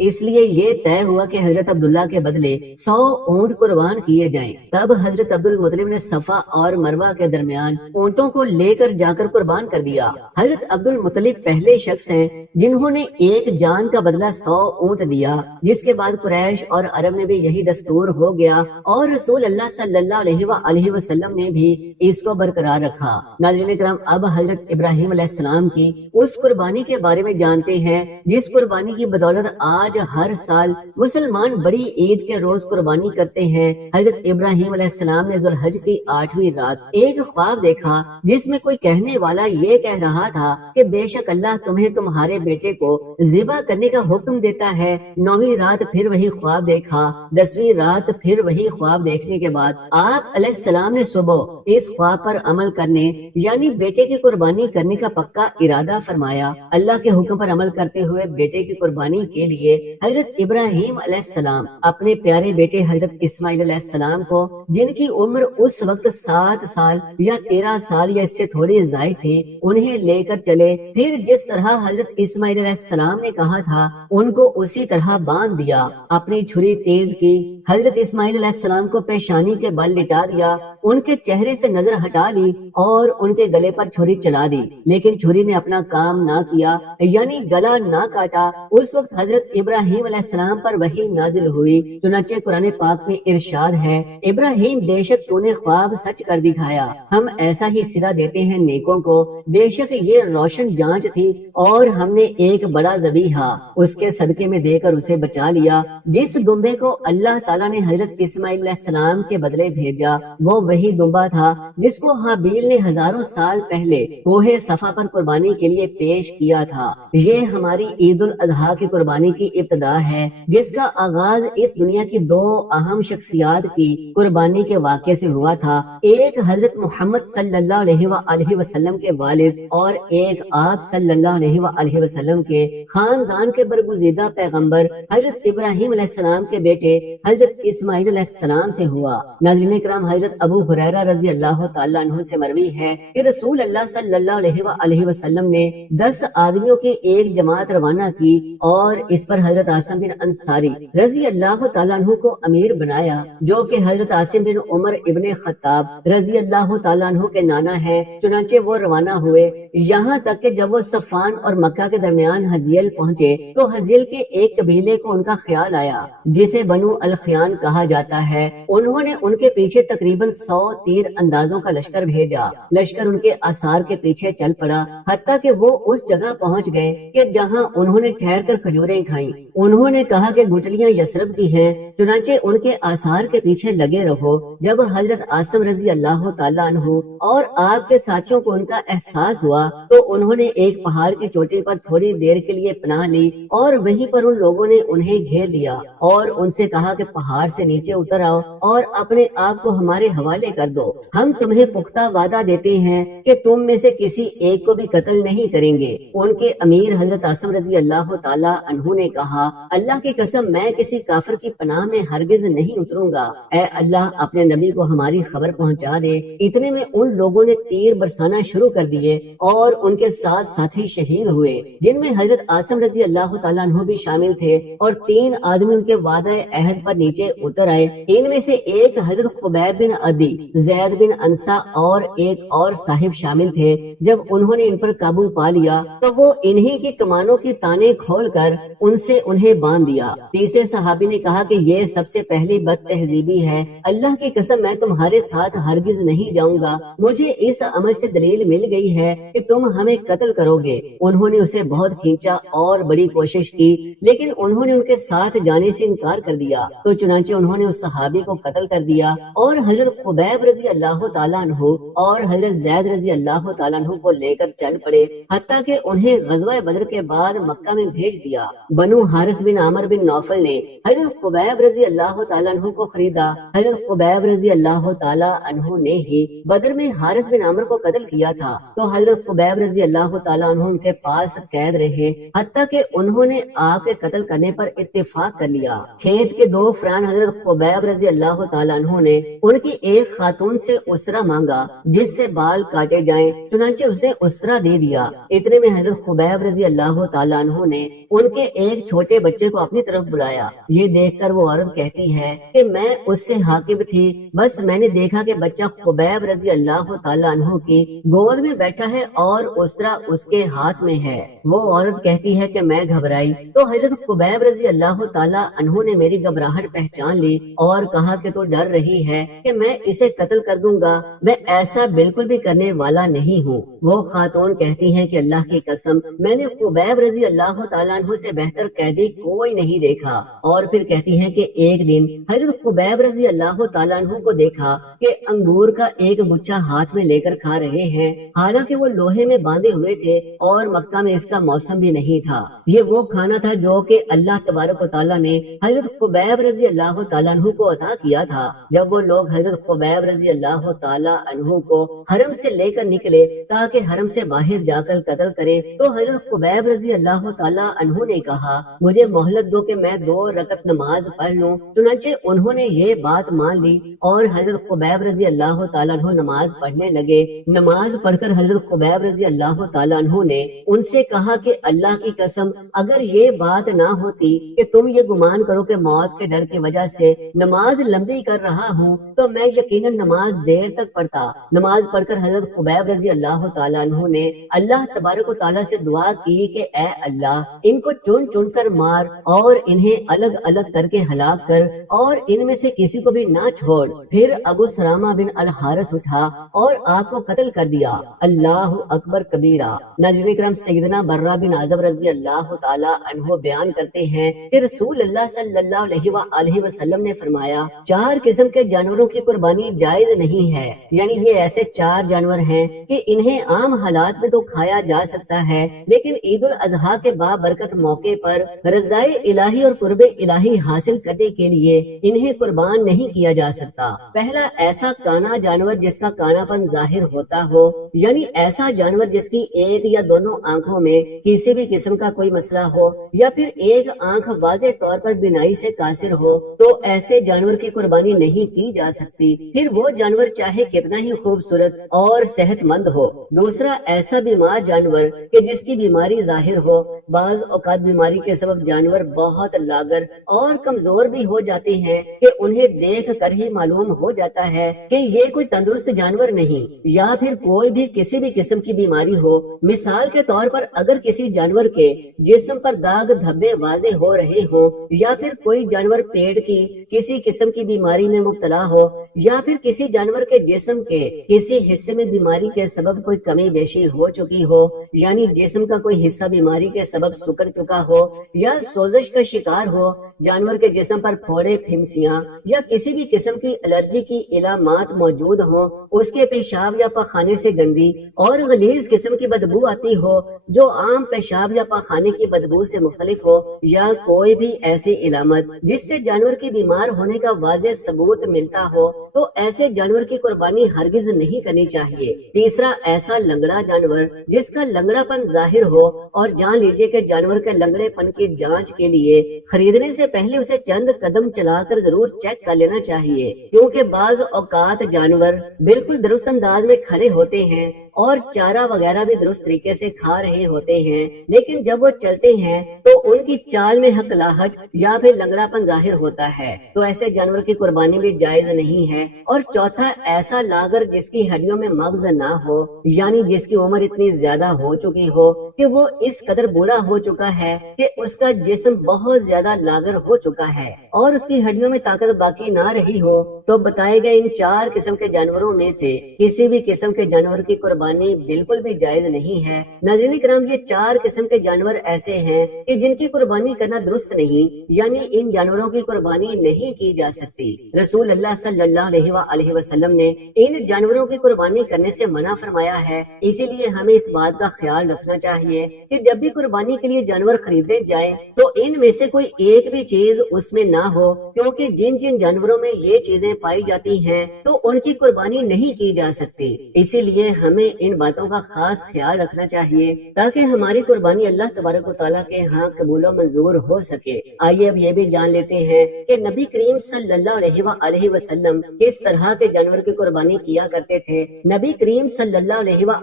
اس لیے یہ طے ہوا کہ حضرت عبداللہ کے بدلے 100 اونٹ قربان کیے جائیں۔ تب حضرت عبد المطلب نے صفا اور مروہ کے درمیان اونٹوں کو لے کر جا کر قربان کر دیا۔ حضرت عبد المطلب پہلے شخص ہیں جنہوں نے ایک جان کا بدلہ 100 اونٹ دیا، جس کے بعد قریش اور عرب میں بھی یہی دستور ہو گیا اور رسول اللہ صلی اللہ علیہ وآلہ وسلم نے بھی اس کو برقرار رکھا۔ ناظرین کرام، اب حضرت ابراہیم علیہ السلام کی اس قربانی کے بارے میں جانتے ہیں جس قربانی کی بدولت آج ہر سال مسلمان بڑی عید کے روز قربانی کرتے ہیں۔ حضرت ابراہیم علیہ السلام نے ذوالحج کی 8ویں رات ایک خواب دیکھا جس میں کوئی کہنے والا یہ کہہ رہا تھا کہ بے شک اللہ تمہیں تمہارے بیٹے کو ذبح کرنے کا حکم دیتا ہے۔ 9ویں رات پھر وہی خواب دیکھا، 10ویں رات پھر وہی خواب دیکھنے کے بعد آپ علیہ السلام نے صبح اس خواب پر عمل کرنے یعنی بیٹے کی قربانی کرنے کا پکا ارادہ فرمایا۔ اللہ کے حکم پر عمل کرتے ہوئے بیٹے کی قربانی کے لیے حضرت ابراہیم علیہ السلام اپنے پیارے بیٹے حضرت اسماعیل علیہ السلام کو، جن کی عمر اس وقت 7 سال یا 13 سال یا اس سے تھوڑی زائد تھی، انہیں لے کر چلے۔ پھر جس طرح حضرت اسماعیل علیہ السلام نے کہا تھا ان کو اسی طرح باندھ دیا، اپنی چھری تیز کی، حضرت اسماعیل علیہ السلام کو پیشانی کے بل لٹا دیا، ان کے چہرے سے نظر ہٹا لی اور ان کے گلے پر چھری چلا دی، لیکن چھری نے اپنا کام نہ کیا یعنی گلا نہ کاٹا۔ اس وقت حضرت ابراہیم علیہ السلام پر وحی نازل ہوئی۔ چنانچہ قرآن پاک میں ارشاد ہے، ابراہیم بے شک تو نے خواب سچ کر دکھایا، ہم ایسا ہی صلہ دیتے ہیں نیکوں کو، بے شک یہ روشن جانچ تھی اور ہم نے ایک بڑا ذبیحہ اس کے صدقے میں دے کر اسے بچا لیا۔ جس دمبے کو اللہ تعالیٰ نے حضرت اسماعیل علیہ السلام کے بدلے بھیجا وہ وہی دمبا تھا جس کو حابیل نے ہزاروں سال پہلے کوہ صفا پر قربانی کے لیے پیش کیا تھا۔ یہ ہماری عید الاضحیٰ کی قربانی کی ابتدا ہے، جس کا آغاز اس دنیا کی 2 اہم شخصیات کی قربانی کے واقعے سے ہوا تھا، ایک حضرت محمد صلی اللہ علیہ وآلہ وسلم کے والد اور ایک آپ صلی اللہ علیہ وآلہ وسلم کے خاندان کے برگزیدہ پیغمبر حضرت ابراہیم علیہ السلام کے بیٹے حضرت اسماعیل علیہ السلام سے ہوا۔ ناظرین کرام، حضرت ابو ہریرہ رضی اللہ تعالیٰ عنہ سے مروی ہے کہ رسول اللہ صلی اللہ علیہ وآلہ وسلم نے 10 آدمیوں کی ایک جماعت روانہ کی اور اس پر حضرت عاصم بن انصاری رضی اللہ تعالیٰ عنہ کو امیر بنایا، جو کہ حضرت عاصم بن عمر ابن خطاب رضی اللہ تعالیٰ عنہ کے نانا ہے۔ چنانچہ وہ روانہ ہوئے، یہاں تک کہ جب وہ صفان اور مکہ کے درمیان حزیل پہنچے تو حزیل کے ایک قبیلے کو ان کا خیال آیا جسے بنو الخیان کہا جاتا ہے۔ انہوں نے ان کے پیچھے تقریباً 100 تیر اندازوں کا لشکر بھیجا۔ لشکر ان کے آثار کے پیچھے چل پڑا، حتیٰ کہ وہ اس جگہ پہنچ گئے کہ جہاں انہوں نے ٹھہر کر کھجوریں کھائیں۔ انہوں نے کہا کہ گٹلیاں یثرب کی ہیں، چنانچہ ان کے آثار کے پیچھے لگے رہو۔ جب حضرت عاصم رضی اللہ تعالیٰ عنہ اور آپ کے ساتھیوں کو ان کا احساس ہوا تو انہوں نے ایک پہاڑ کی چوٹی پر تھوڑی دیر کے لیے پناہ لی اور وہیں پر ان لوگوں نے انہیں گھیر لیا اور ان سے کہا کہ پہاڑ سے نیچے اتر آؤ اور اپنے آپ کو ہمارے حوالے کر دو، ہم تمہیں پختہ وعدہ دیتے ہیں کہ تم میں سے کسی ایک کو بھی قتل نہیں کریں گے۔ ان کے امیر حضرت عاصم رضی اللہ تعالیٰ عنہ نے کہا، اللہ کی قسم میں کسی کافر کی پناہ میں ہرگز نہیں اتروں گا، اے اللہ اپنے نبی کو ہماری خبر پہنچا دے۔ اتنے میں ان لوگوں نے تیر برسانا شروع کر دیے اور ان کے ساتھ ساتھی شہید ہوئے، جن میں حضرت عاصم رضی اللہ تعالیٰ عنہ بھی شامل تھے، اور 3 آدمی ان کے وعدہ عہد پر نیچے اتر آئے۔ ان میں سے ایک حضرت خبیب بن عدی، زید بن انسا اور ایک اور صاحب شامل تھے۔ جب انہوں نے ان پر قابو پا لیا تو وہ انہی کی کمانوں کی تانے کھول کر ان سے انہیں باندھ دیا۔ تیسرے صحابی نے کہا کہ یہ سب سے پہلی بد تہذیبی ہے، اللہ کی قسم میں تمہارے ساتھ ہرگز نہیں جاؤں گا، مجھے اس عمل سے دلیل مل گئی ہے کہ تم ہمیں قتل کرو گے۔ انہوں نے اسے بہت کھینچا اور بڑی کوشش کی، لیکن انہوں نے ان کے ساتھ جانے سے انکار کر دیا، تو چنانچہ انہوں نے اس صحابی کو قتل کر دیا اور حضرت خبیب رضی اللہ تعالیٰ عنہ اور حضرت زید رضی اللہ تعالیٰ عنہ کو لے کر چل پڑے، حتیٰ کہ انہیں غزوہ بدر کے بعد مکہ میں بھیج دیا۔ بنو حارث بن عامر بن نوفل نے حضرت خبیب رضی اللہ تعالیٰ عنہ کو خریدا۔ حضرت خبیب رضی اللہ تعالیٰ عنہ نے ہی بدر میں حارث بن عامر کو قتل کیا تھا، تو حضرت خبیب رضی اللہ تعالیٰ عنہ ان کے پاس قید رہے، حتیٰ کہ انہوں نے آپ کے قتل کرنے پر اتفاق کر لیا۔ کھیت کے 2 فران حضرت خبیب رضی اللہ تعالیٰ عنہ نے ان کی ایک خاتون سے اسرا مانگا جس سے بال کاٹے جائیں، چنانچہ اس نے اسرا دے دیا۔ اتنے میں حضرت خبیب رضی اللہ تعالیٰ عنہ نے ان کے ایک چھوٹے بچے کو اپنی طرف بلایا۔ یہ دیکھ کر وہ عورت کہتی ہے کہ میں اس سے حاقب تھی، بس میں نے دیکھا کہ بچہ خبیب رضی اللہ تعالیٰ عنہ کی گود میں بیٹھا ہے اور اسرا اس کے ہاتھ میں ہے۔ وہ عورت کہتی ہے کہ میں گھبرائی تو حضرت خبیب رضی اللہ تعالیٰ عنہ نے میری گھبراہٹ پہچان لی اور کہا کہ تو ڈر رہی ہے کہ میں اسے قتل کر دوں گا، میں ایسا بالکل بھی کرنے والا نہیں ہوں۔ وہ خاتون کہتی ہیں کہ اللہ کی قسم میں نے خبیب رضی اللہ تعالیٰ عنہ سے بہتر قیدی کوئی نہیں دیکھا، اور پھر کہتی ہیں کہ ایک دن حضرت خبیب رضی اللہ تعالیٰ عنہ کو دیکھا کہ انگور کا ایک گچھا ہاتھ میں لے کر کھا رہے ہیں، حالانکہ وہ لوہے میں باندھے ہوئے تھے اور مکہ میں اس کا موسم بھی نہیں تھا۔ یہ وہ کھانا تھا جو کہ اللہ تبارک و تعالیٰ نے حضرت خبیب رضی اللہ تعالیٰ عنہ کو عطا کیا تھا۔ جب وہ لوگ حضرت خبیب رضی اللہ تعالیٰ عنہ کو حرم سے لے کر نکلے تاکہ حرم سے باہر جا کر قتل کرے تو حضرت خبیب رضی اللہ تعالیٰ عنہ نے کہا مجھے مہلت دو کہ میں 2 رکعت نماز پڑھ لوں۔ چنانچہ انہوں نے یہ بات مان لی اور حضرت خبیب رضی اللہ تعالیٰ عنہ نماز پڑھنے لگے۔ نماز پڑھ کر حضرت خبیب رضی اللہ تعالیٰ عنہ نے ان سے کہا کہ اللہ کی قسم اگر یہ بات نہ ہوتی کہ تم یہ گمان کرو کہ موت کے ڈر کی وجہ سے نماز لمبی کر رہا ہوں تو میں یقیناً نماز دیر تک پڑھتا۔ نماز پڑھ کر حضرت خبیب رضی اللہ تعالیٰ عنہ نے اللہ تبارک و تعالیٰ سے دعا کی کہ اے اللہ ان کو چن چن کر مار اور انہیں الگ الگ کر کے ہلاک کر اور ان میں سے کسی کو بھی نہ چھوڑ۔ پھر ابو سلامہ بن الحارث اٹھا اور آپ کو قتل کر دیا۔ اللہ اکبر کبیرہ۔ ناظرین کرام، سیدنا برہ بن عازب رضی اللہ تعالیٰ عنہ بیان کرتے ہیں کہ رسول اللہ صلی اللہ علیہ وآلہ وسلم نے فرمایا 4 قسم کے جانوروں کی قربانی جائز نہیں ہے، یعنی یہ ایسے 4 جانور ہیں کہ انہیں عام حالات میں تو کھایا جا سکتا ہے، لیکن عید الاضحیٰ کے بابرکت موقع پر رضائے الہی اور قرب الہی حاصل کرنے کے لیے انہیں قربان نہیں کیا جا سکتا۔ پہلا ایسا کانا جانور جس کا کانا پن ظاہر ہوتا ہو، یعنی ایسا جانور جس کی ایک یا دونوں آنکھوں میں کسی بھی قسم کا کوئی مسئلہ ہو یا پھر ایک آنکھ واضح طور پر بینائی سے قاصر ہو تو ایسے جانور کی قربانی نہیں کی جا سکتی، پھر وہ جانور چاہے کتنا ہی خوبصورت اور صحت مند ہو۔ دوسرا ایسا بیمار جانور کہ جس کی بیماری ظاہر ہو، بعض اوقات بیماری کے سبب جانور بہت لاغر اور کمزور بھی ہو جاتے ہیں کہ انہیں دیکھ کر ہی معلوم ہو جاتا ہے کہ یہ کوئی تندرست جانور نہیں، یا پھر کوئی بھی کسی بھی قسم کی بیماری ہو۔ مثال کے طور پر اگر کسی جانور کے جسم پر داغ دھبے واضح ہو رہے ہوں، یا پھر کوئی جانور پیٹ کی کسی قسم کی بیماری میں مبتلا ہو، یا پھر کسی جانور کے جسم کے کسی حصے میں بیماری کے سبب کوئی کمی بیشی ہو چکی ہو، یعنی جسم کا کوئی حصہ بیماری کے سبب سکڑ چکا ہو یا سوزش کا شکار ہو، جانور کے جسم پر پھوڑے، پھنسیاں یا کسی بھی قسم کی الرجی کی علامات موجود ہوں، اس کے پیشاب یا پاخانے سے گندی اور غلیظ قسم کی بدبو آتی ہو جو عام پیشاب یا پاخانے کی بدبو سے مختلف ہو، یا کوئی بھی ایسی علامت جس سے جانور کی بیمار ہونے کا واضح ثبوت ملتا ہو تو ایسے جانور کی قربانی ہرگز نہیں کرنی چاہیے۔ تیسرا ایسا لنگڑا جانور جس کا لنگڑا پن ظاہر ہو، اور جان لیجئے کہ جانور کے لنگڑے پن کی جانچ کے لیے خریدنے سے پہلے اسے چند قدم چلا کر ضرور چیک کر لینا چاہیے، کیونکہ بعض اوقات جانور بالکل درست انداز میں کھڑے ہوتے ہیں اور چارہ وغیرہ بھی درست طریقے سے کھا رہے ہوتے ہیں، لیکن جب وہ چلتے ہیں تو ان کی چال میں ہکلاہٹ یا پھر لنگڑا پن ظاہر ہوتا ہے، تو ایسے جانور کی قربانی بھی جائز نہیں ہے۔ اور چوتھا ایسا لاغر جس کی ہڈیوں میں مغز نہ ہو، یعنی جس کی عمر اتنی زیادہ ہو چکی ہو کہ وہ اس قدر بوڑھا ہو چکا ہے کہ اس کا جسم بہت زیادہ لاغر ہو چکا ہے اور اس کی ہڈیوں میں طاقت باقی نہ رہی ہو، تو بتائے گئے ان 4 قسم کے جانوروں میں سے کسی بھی قسم کے جانور کی قربانی بالکل بھی جائز نہیں ہے۔ ناظرین کرام، یہ 4 قسم کے جانور ایسے ہیں کہ جن کی قربانی کرنا درست نہیں، یعنی ان جانوروں کی قربانی نہیں کی جا سکتی۔ رسول اللہ صلی اللہ علیہ وآلہ وسلم نے ان جانوروں کی قربانی کرنے سے منع فرمایا ہے، اسی لیے ہمیں اس بات کا خیال رکھنا چاہیے کہ جب بھی قربانی کے لیے جانور خریدے جائیں تو ان میں سے کوئی ایک بھی چیز اس میں نہ ہو، کیونکہ جن جن جانوروں میں یہ چیزیں پائی جاتی ہیں تو ان کی قربانی نہیں کی جا سکتی۔ اسی لیے ہمیں ان باتوں کا خاص خیال رکھنا چاہیے تاکہ ہماری قربانی اللہ تبارک و تعالیٰ کے ہاں قبول و منظور ہو سکے۔ آئیے اب یہ بھی جان لیتے ہیں کہ نبی کریم صلی اللہ علیہ وسلم کس طرح کے جانور کی قربانی کیا کرتے تھے۔ نبی کریم صلی اللہ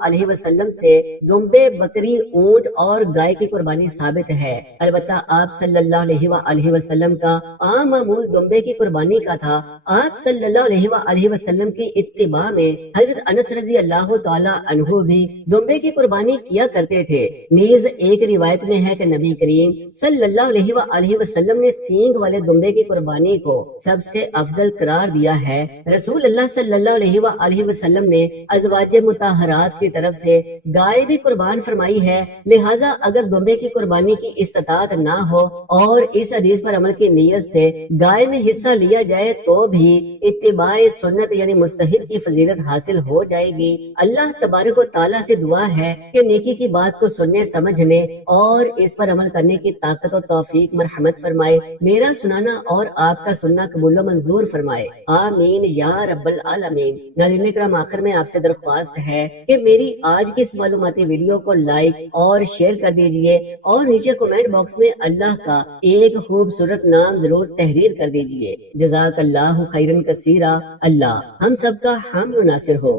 علیہ وسلم سے دمبے، بکری، اونٹ اور گائے کی قربانی ثابت ہے۔ البتہ آپ صلی اللہ علیہ وسلم کا عام معمول دمبے کی قربانی کا تھا۔ آپ صلی اللہ علیہ وسلم کی اتباع میں حضرت انس رضی اللہ تعالی عنہ بھی دمبے کی قربانی کیا کرتے تھے۔ نیز ایک روایت میں ہے کہ نبی کریم صلی اللہ علیہ وسلم نے سینگ والے دمبے کی قربانی کو سب سے افضل قرار دیا ہے۔ رسول اللہ صلی اللہ علیہ وسلم نے ازواج مطہرات کی طرف سے گائے بھی قربان فرمائی ہے، لہٰذا اگر دمبے کی قربانی کی استطاعت نہ ہو اور اس حدیث پر عمل کی نیت سے گائے میں حصہ لیا جائے تو بھی اتباع سنت یعنی مستحب کی فضیلت حاصل ہو جائے گی۔ اللہ تبارک و تعالیٰ سے دعا ہے کہ نیکی کی بات کو سننے، سمجھنے اور اس پر عمل کرنے کی طاقت و توفیق مرحمت فرمائے، میرا سنانا اور آپ کا سننا قبول و منظور فرمائے، آمین یا رب العالمین۔ ناظرین کرام، آخر میں آپ سے درخواست ہے کہ میری آج کی اس معلوماتی ویڈیو کو لائک اور شیئر کر دیجئے اور نیچے کمنٹ باکس میں اللہ کا ایک خوبصورت نام ضرور تحریر کر دیجئے۔ جزاک اللہ خیرن کثیرا، اللہ ہم سب کا حامی و ناصر ہو۔